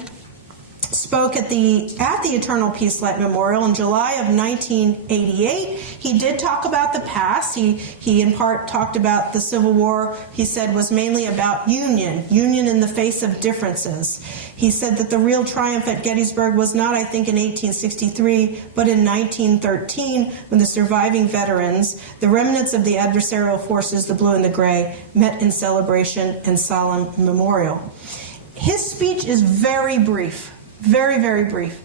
spoke at the Eternal Peace Light Memorial in July of 1988. He did talk about the past. He in part talked about the Civil War, he said, was mainly about union in the face of differences. He said that the real triumph at Gettysburg was not, I think, in 1863, but in 1913, when the surviving veterans, the remnants of the adversarial forces, the blue and the gray, met in celebration and solemn memorial. His speech is very brief, very, very brief,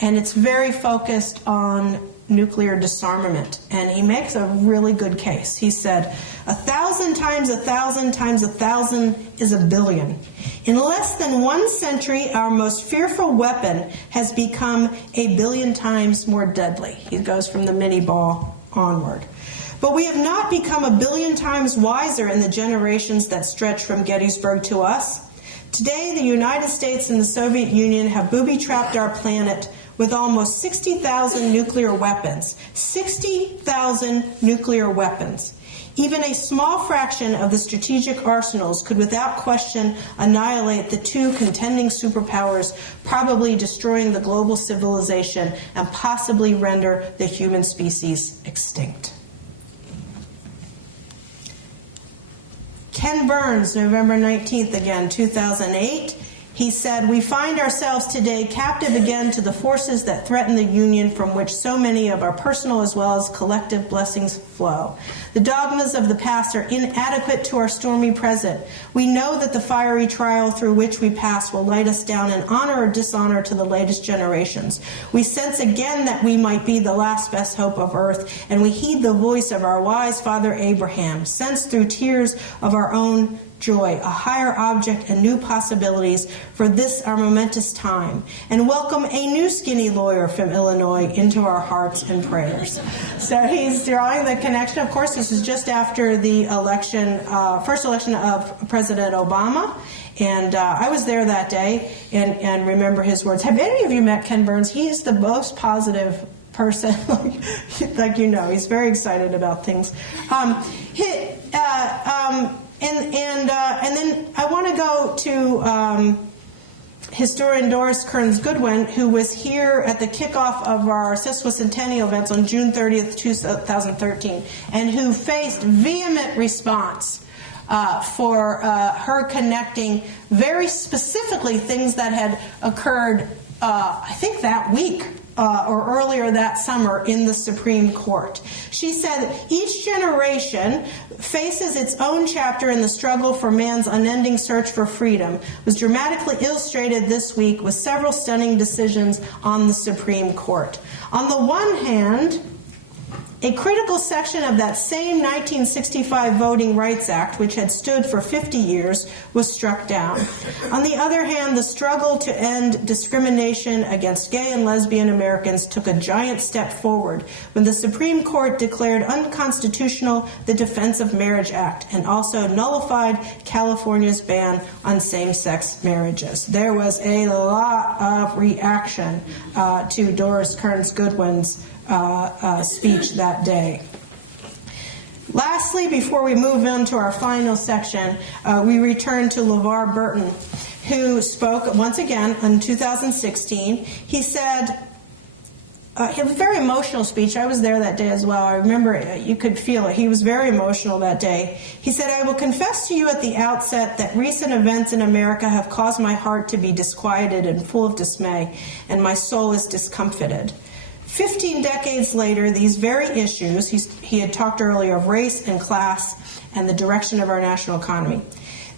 and it's very focused on nuclear disarmament, and he makes a really good case. He said, 1,000 times 1,000 times 1,000 is a billion. In less than 1 century, our most fearful weapon has become a billion times more deadly. He goes from the mini ball onward. But we have not become a billion times wiser in the generations that stretch from Gettysburg to us. Today, the United States and the Soviet Union have booby-trapped our planet with almost 60,000 nuclear weapons. 60,000 nuclear weapons. Even a small fraction of the strategic arsenals could without question annihilate the two contending superpowers, probably destroying the global civilization and possibly render the human species extinct. Ken Burns, November 19th, again, 2008, he said, "We find ourselves today captive again to the forces that threaten the Union from which so many of our personal as well as collective blessings flow. The dogmas of the past are inadequate to our stormy present. We know that the fiery trial through which we pass will light us down in honor or dishonor to the latest generations. We sense again that we might be the last best hope of earth, and we heed the voice of our wise father Abraham, sense through tears of our own joy, a higher object and new possibilities for this our momentous time, and welcome a new skinny lawyer from Illinois into our hearts and prayers." So he's drawing the connection. Of course, this is just after the election, first election of President Obama, and I was there that day and remember his words. Have any of you met Ken Burns? He's the most positive person, like you know, he's very excited about things. And then I want to go to historian Doris Kearns Goodwin, who was here at the kickoff of our sesquicentennial events on June 30th, 2013, and who faced vehement response for her connecting very specifically things that had occurred, I think that week, or earlier that summer in the Supreme Court. She said, each generation faces its own chapter in the struggle for man's unending search for freedom, was dramatically illustrated this week with several stunning decisions on the Supreme Court. On the one hand, a critical section of that same 1965 Voting Rights Act, which had stood for 50 years, was struck down. On the other hand, the struggle to end discrimination against gay and lesbian Americans took a giant step forward when the Supreme Court declared unconstitutional the Defense of Marriage Act and also nullified California's ban on same-sex marriages. There was a lot of reaction to Doris Kearns Goodwin's speech that day. Lastly, before we move on to our final section, we return to Levar Burton, who spoke once again in 2016. He said, It was a very emotional speech. I was there that day as well. I remember you could feel it. He was very emotional that day. He said, "I will confess to you at the outset that recent events in America have caused my heart to be disquieted and full of dismay, and my soul is discomfited. 15 decades later, these very issues," he had talked earlier of race and class and the direction of our national economy,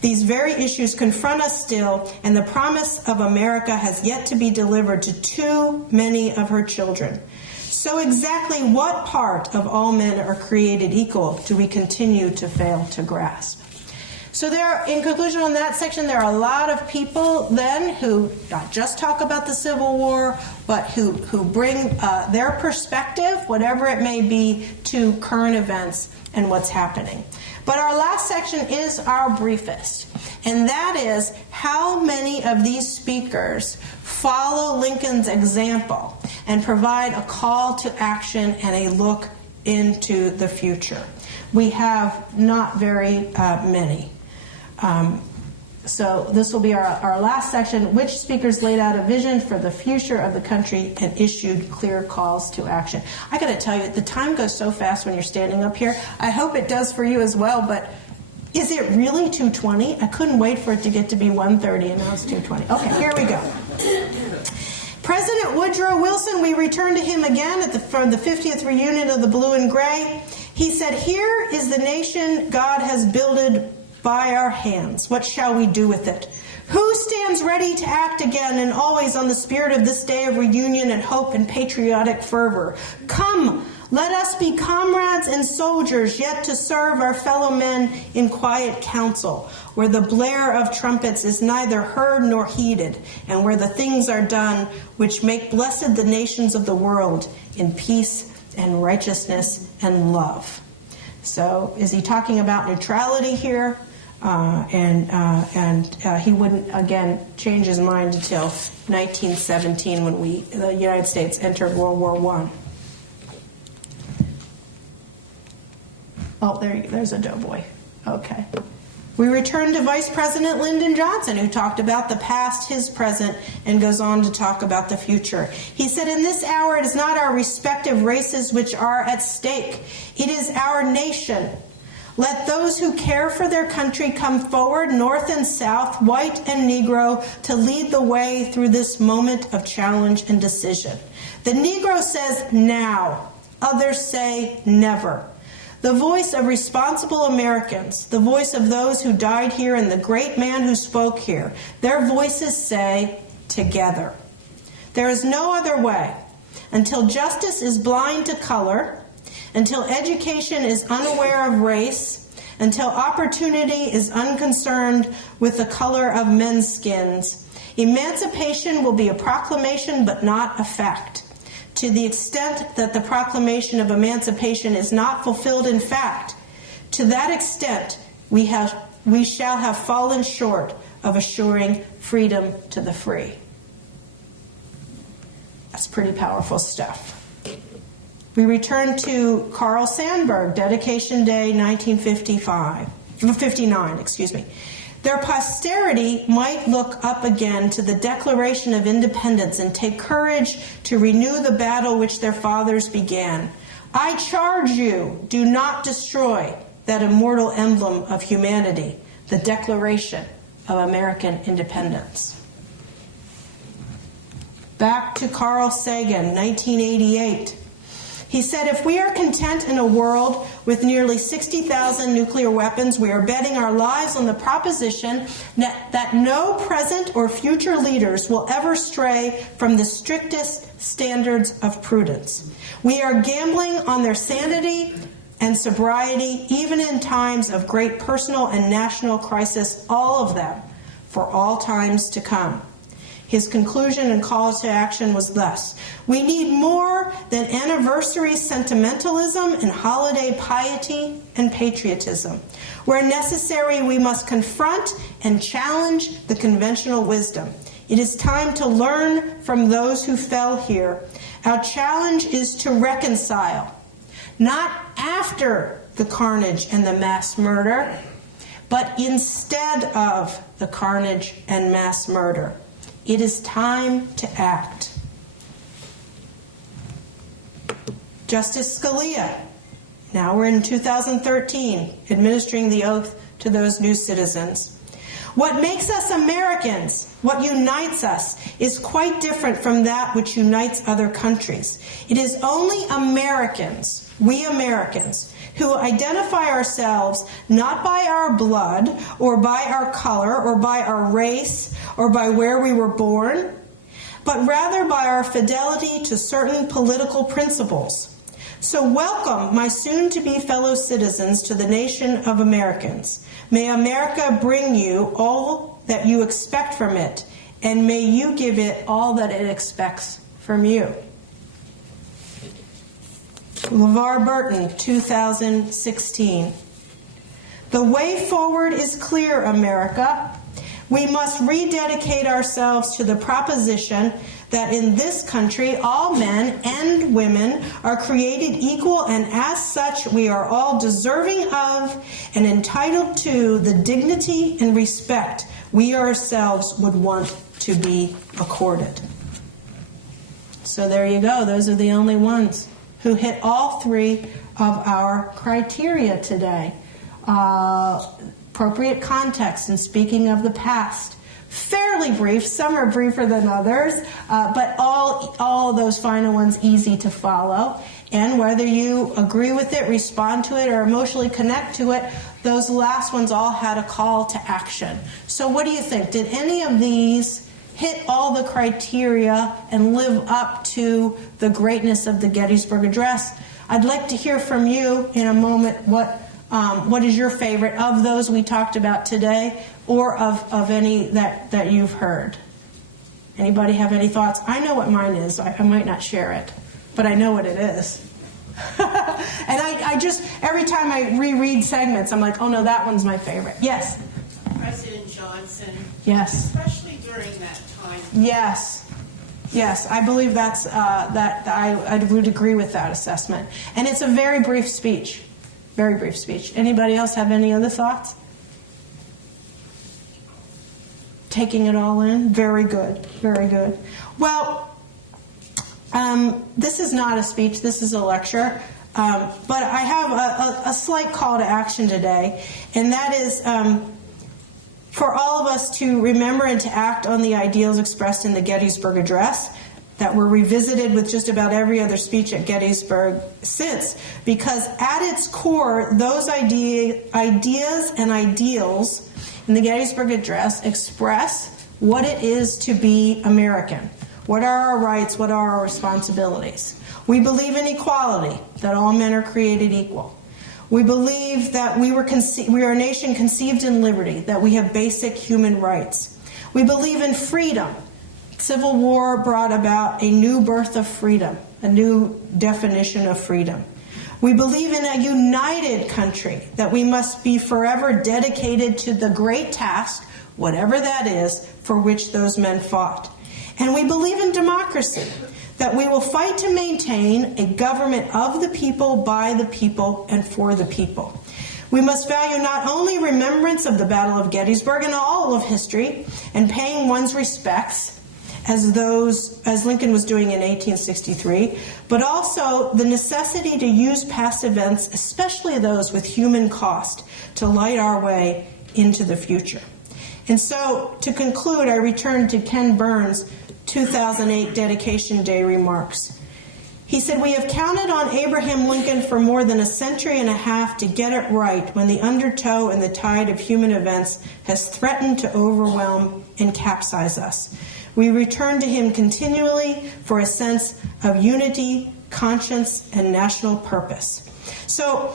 "these very issues confront us still, and the promise of America has yet to be delivered to too many of her children. So exactly what part of all men are created equal do we continue to fail to grasp?" So there, in conclusion on that section, there are a lot of people then who not just talk about the Civil War, but who bring their perspective, whatever it may be, to current events and what's happening. But our last section is our briefest, and that is how many of these speakers follow Lincoln's example and provide a call to action and a look into the future. We have not very many. So this will be our last section. Which speakers laid out a vision for the future of the country and issued clear calls to action? I got to tell you, the time goes so fast when you're standing up here. I hope it does for you as well, but is it really 2:20? I couldn't wait for it to get to be 1:30, and now it's 2:20. Okay, here we go. President Woodrow Wilson, we return to him again from the 50th reunion of the Blue and Gray. He said, "Here is the nation God has builded by our hands. What shall we do with it? Who stands ready to act again and always on the spirit of this day of reunion and hope and patriotic fervor? Come, let us be comrades and soldiers, yet to serve our fellow men in quiet council, where the blare of trumpets is neither heard nor heeded, and where the things are done which make blessed the nations of the world in peace and righteousness and love." So is he talking about neutrality here? He wouldn't, again, change his mind until 1917 when the United States entered World War I. Oh, there's a doughboy. Okay. We return to Vice President Lyndon Johnson, who talked about the past, his present, and goes on to talk about the future. He said, "In this hour, it is not our respective races which are at stake. It is our nation. Let those who care for their country come forward, north and south, white and Negro, to lead the way through this moment of challenge and decision. The Negro says now. Others say never. The voice of responsible Americans, the voice of those who died here and the great man who spoke here, their voices say together. There is no other way. Until justice is blind to color, until education is unaware of race, until opportunity is unconcerned with the color of men's skins, emancipation will be a proclamation but not a fact. To the extent that the proclamation of emancipation is not fulfilled in fact, to that extent we shall have fallen short of assuring freedom to the free." That's pretty powerful stuff. We return to Carl Sandburg, Dedication Day 1959. Their posterity might look up again to the Declaration of Independence and take courage to renew the battle which their fathers began. I charge you, do not destroy that immortal emblem of humanity, the Declaration of American Independence. Back to Carl Sagan, 1988. He said, "If we are content in a world with nearly 60,000 nuclear weapons, we are betting our lives on the proposition that no present or future leaders will ever stray from the strictest standards of prudence. We are gambling on their sanity and sobriety, even in times of great personal and national crisis, all of them, for all times to come." His conclusion and call to action was thus: "We need more than anniversary sentimentalism and holiday piety and patriotism. Where necessary, we must confront and challenge the conventional wisdom. It is time to learn from those who fell here. Our challenge is to reconcile, not after the carnage and the mass murder, but instead of the carnage and mass murder. It is time to act." Justice Scalia. Now we're in 2013, administering the oath to those new citizens. What makes us Americans, what unites us, is quite different from that which unites other countries. It is only Americans, we Americans, who identify ourselves not by our blood or by our color or by our race or by where we were born, but rather by our fidelity to certain political principles. So welcome, my soon-to-be fellow citizens, to the nation of Americans. May America bring you all that you expect from it, and may you give it all that it expects from you. Levar Burton, 2016. The way forward is clear, America. We must rededicate ourselves to the proposition that in this country all men and women are created equal, and as such we are all deserving of and entitled to the dignity and respect we ourselves would want to be accorded. So there you go. Those are the only ones who hit all three of our criteria today. Appropriate context and speaking of the past. Fairly brief, some are briefer than others, but all those final ones easy to follow. And whether you agree with it, respond to it, or emotionally connect to it, those last ones all had a call to action. So what do you think? Did any of these hit all the criteria and live up to the greatness of the Gettysburg Address? I'd like to hear from you in a moment what is your favorite of those we talked about today, or of any that you've heard? Anybody have any thoughts? I know what mine is. I might not share it, but I know what it is. And I just, every time I reread segments, I'm like, oh no, that one's my favorite. Yes? President Johnson. Yes. Especially during that time. Yes. Yes, I believe that I would agree with that assessment. And it's a very brief speech. Very brief speech. Anybody else have any other thoughts? Taking it all in? Very good. Very good. Well, this is not a speech. This is a lecture. But I have a slight call to action today, and that is for all of us to remember and to act on the ideals expressed in the Gettysburg Address that were revisited with just about every other speech at Gettysburg since, because at its core, those ideas and ideals in the Gettysburg Address express what it is to be American. What are our rights? What are our responsibilities? We believe in equality, that all men are created equal. We believe that we are a nation conceived in liberty, that we have basic human rights. We believe in freedom. Civil War brought about a new birth of freedom, a new definition of freedom. We believe in a united country, that we must be forever dedicated to the great task, whatever that is, for which those men fought. And we believe in democracy, that we will fight to maintain a government of the people, by the people, and for the people. We must value not only remembrance of the Battle of Gettysburg and all of history, and paying one's respects, as Lincoln was doing in 1863, but also the necessity to use past events, especially those with human cost, to light our way into the future. And so, to conclude, I return to Ken Burns' 2008 Dedication Day remarks. He said, "We have counted on Abraham Lincoln for more than a century and a half to get it right when the undertow and the tide of human events has threatened to overwhelm and capsize us. We return to him continually for a sense of unity, conscience, and national purpose." So,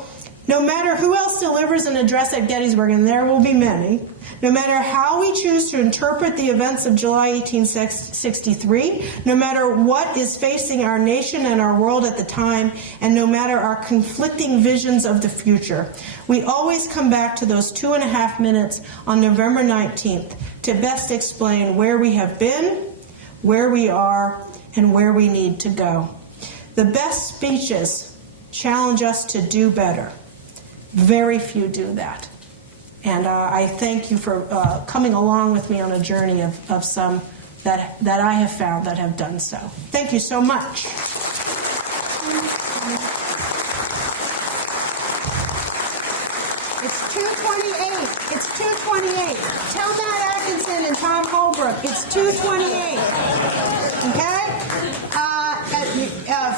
no matter who else delivers an address at Gettysburg, and there will be many, no matter how we choose to interpret the events of July 1863, no matter what is facing our nation and our world at the time, and no matter our conflicting visions of the future, we always come back to those 2.5 minutes on November 19th to best explain where we have been, where we are, and where we need to go. The best speeches challenge us to do better. Very few do that. And I thank you for coming along with me on a journey of some that I have found that have done so. Thank you so much. 2:28. Tell Matt Atkinson and Tom Holbrook it's 2:28. Okay?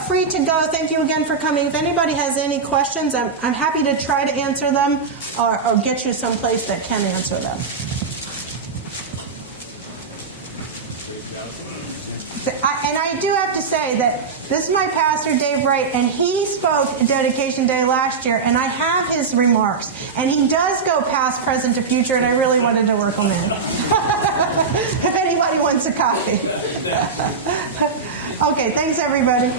Free to go. Thank you again for coming. If anybody has any questions, I'm happy to try to answer them or get you someplace that can answer them. And I do have to say that this is my pastor, Dave Wright, and he spoke at Dedication Day last year, and I have his remarks. And he does go past, present, to future, and I really wanted to work them in. If anybody wants a copy. Okay, thanks, everybody.